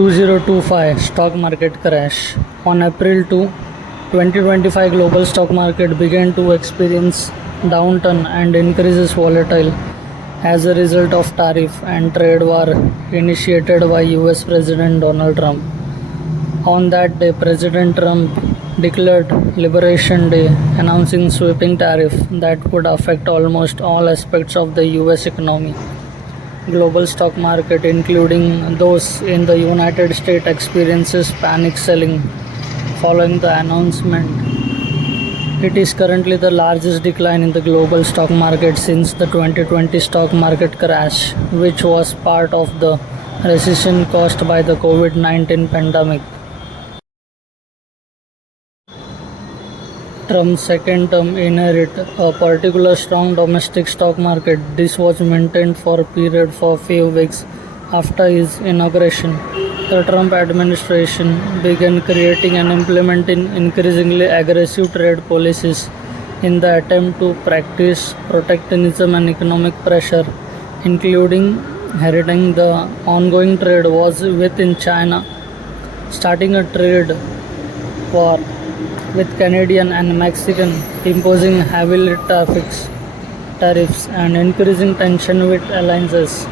2025 stock market crash. On April 2, 2025, global stock market began to experience downturn and increases volatile as a result of tariff and trade war initiated by US President Donald Trump. On that day, President Trump declared Liberation Day, announcing sweeping tariff that would affect almost all aspects of the US economy. Global stock market, including those in the United States, experiences panic selling following the announcement. It is currently the largest decline in the global stock market since the 2020 stock market crash, which was part of the recession caused by the COVID-19 pandemic. Trump's second term inherited a particularly strong domestic stock market. This was maintained for a period for a few weeks after his inauguration. The Trump administration began creating and implementing increasingly aggressive trade policies in the attempt to practice protectionism and economic pressure, including heralding the ongoing trade wars within China, starting a trade war with Canadian and Mexican, imposing heavy tariffs and increasing tension with alliances,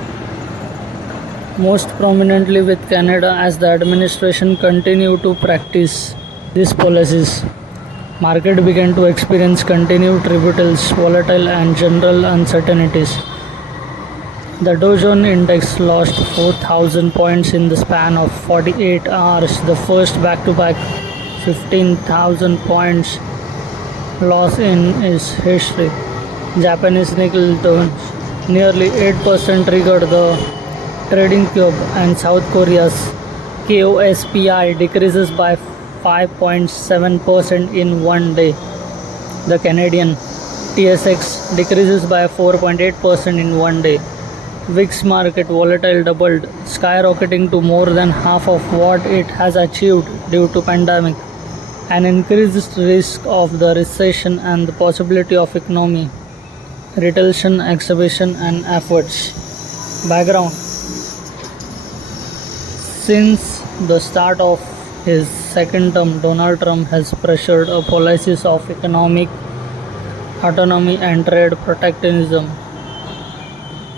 most prominently with Canada. As the administration continued to practice these policies, market began to experience continued tributaries, volatile and general uncertainties. The Dow Jones Index lost 4,000 points in the span of 48 hours, the first back-to-back 15,000 points loss in its history. Japanese Nikkei turns nearly 8% triggered the trading cube, and South Korea's KOSPI decreases by 5.7% in one day. The Canadian TSX decreases by 4.8% in one day. VIX market volatile doubled, skyrocketing to more than half of what it has achieved due to pandemic, an increased risk of the recession and the possibility of economy recession exhibition and efforts. Background: since the start of his second term, Donald Trump has pressured a policies of economic autonomy and trade protectionism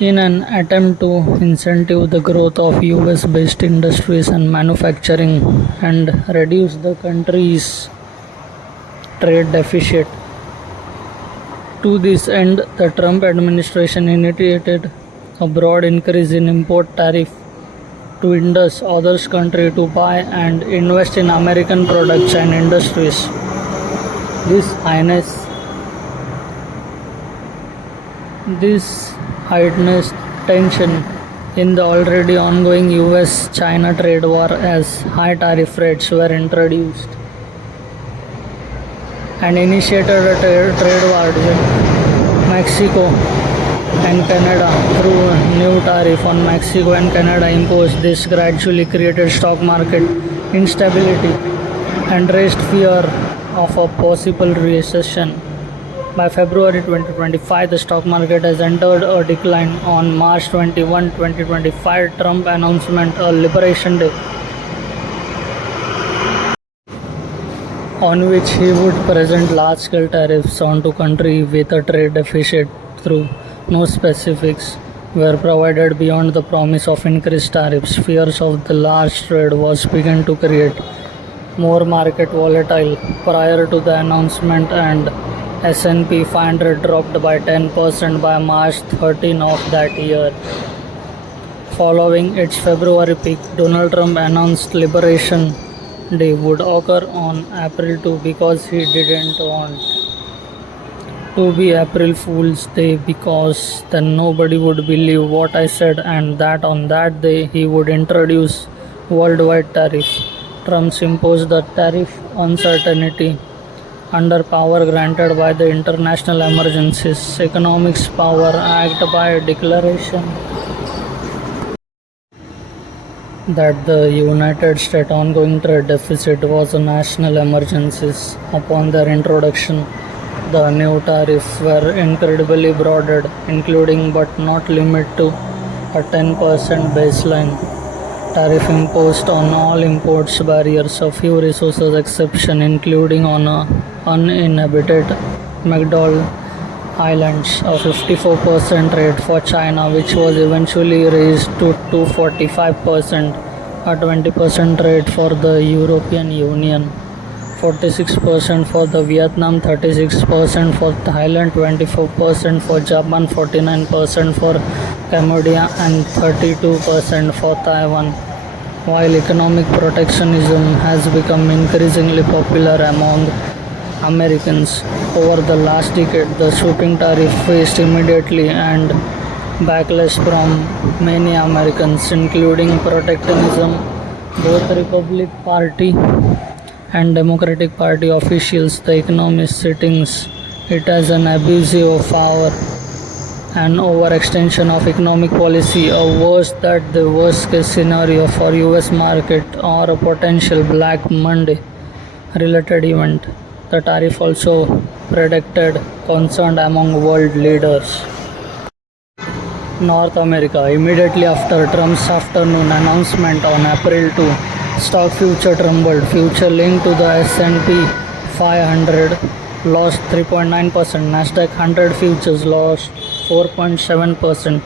in an attempt to incentive the growth of US-based industries and manufacturing and reduce the country's trade deficit. To this end, the Trump administration initiated a broad increase in import tariff to induce other countries to buy and invest in American products and industries. This heightened tension in the already ongoing US-China trade war as high tariff rates were introduced and initiated a trade war with Mexico and Canada through a new tariff on Mexico and Canada imposed. This gradually created stock market instability and raised fear of a possible recession. By February 2025, the stock market has entered a decline. On March 21, 2025, Trump announcement a Liberation Day, on which he would present large-scale tariffs onto countries with a trade deficit. Through no specifics were provided beyond the promise of increased tariffs. Fears of the large trade wars began to create more market volatile. Prior to the announcement, and S&P 500 dropped by 10% by March 13 of that year. Following its February peak, Donald Trump announced Liberation Day would occur on April 2 because he didn't want to be April Fool's Day, because then nobody would believe what I said, and that on that day he would introduce worldwide tariff. Trump imposed the tariff uncertainty under power granted by the International Emergencies Economics Power Act by declaration that the United States ongoing trade deficit was a national emergency. Upon their introduction, the new tariffs were incredibly broadened, including but not limited to a 10% baseline Tariff imposed on all imports barriers a few resources exception including on uninhabited McDowell Islands, a 54% rate for China which was eventually raised to 245%, a 20% rate for the European Union, 46% for the Vietnam, 36% for Thailand, 24% for Japan, 49% for Cambodia and 32% for Taiwan. While economic protectionism has become increasingly popular among Americans over the last decade, the sweeping tariff faced immediately and backlash from many Americans, including protectionism. Both Republican Party and Democratic Party officials, the economist sittings it as an abuse of power, an overextension of economic policy, a worse that the worst case scenario for US market or a potential Black Monday related event. The tariff also predicted concern among world leaders. North America. Immediately after Trump's afternoon announcement on April 2, stock future trembled. Future linked to the S&P 500 lost 3.9%. Nasdaq 100 futures lost 4.7%,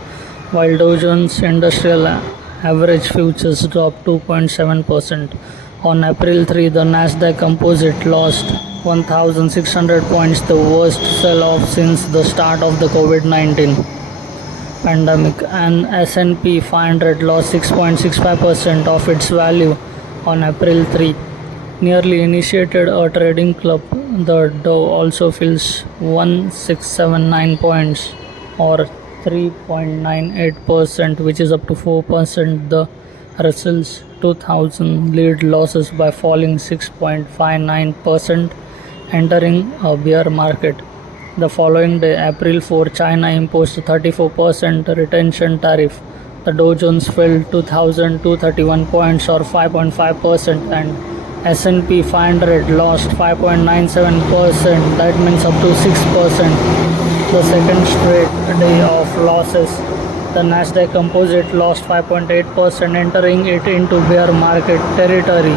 while Dow Jones Industrial Average futures dropped 2.7%. On April 3, the Nasdaq Composite lost 1,600 points, the worst sell-off since the start of the COVID-19 pandemic, and S&P 500 lost 6.65% of its value on April 3. Nearly initiated a trading club, the Dow also feels 1,679 points or 3.98%, which is up to 4%. The Russell's 2000 lead losses by falling 6.59%, entering a bear market. The following day, April 4, China imposed a 34% retention tariff. The Dow Jones fell 2,231 points or 5.5%, and S&P 500 lost 5.97%, that means up to 6%. The second straight day of losses. The Nasdaq Composite lost 5.8%, entering it into bear market territory.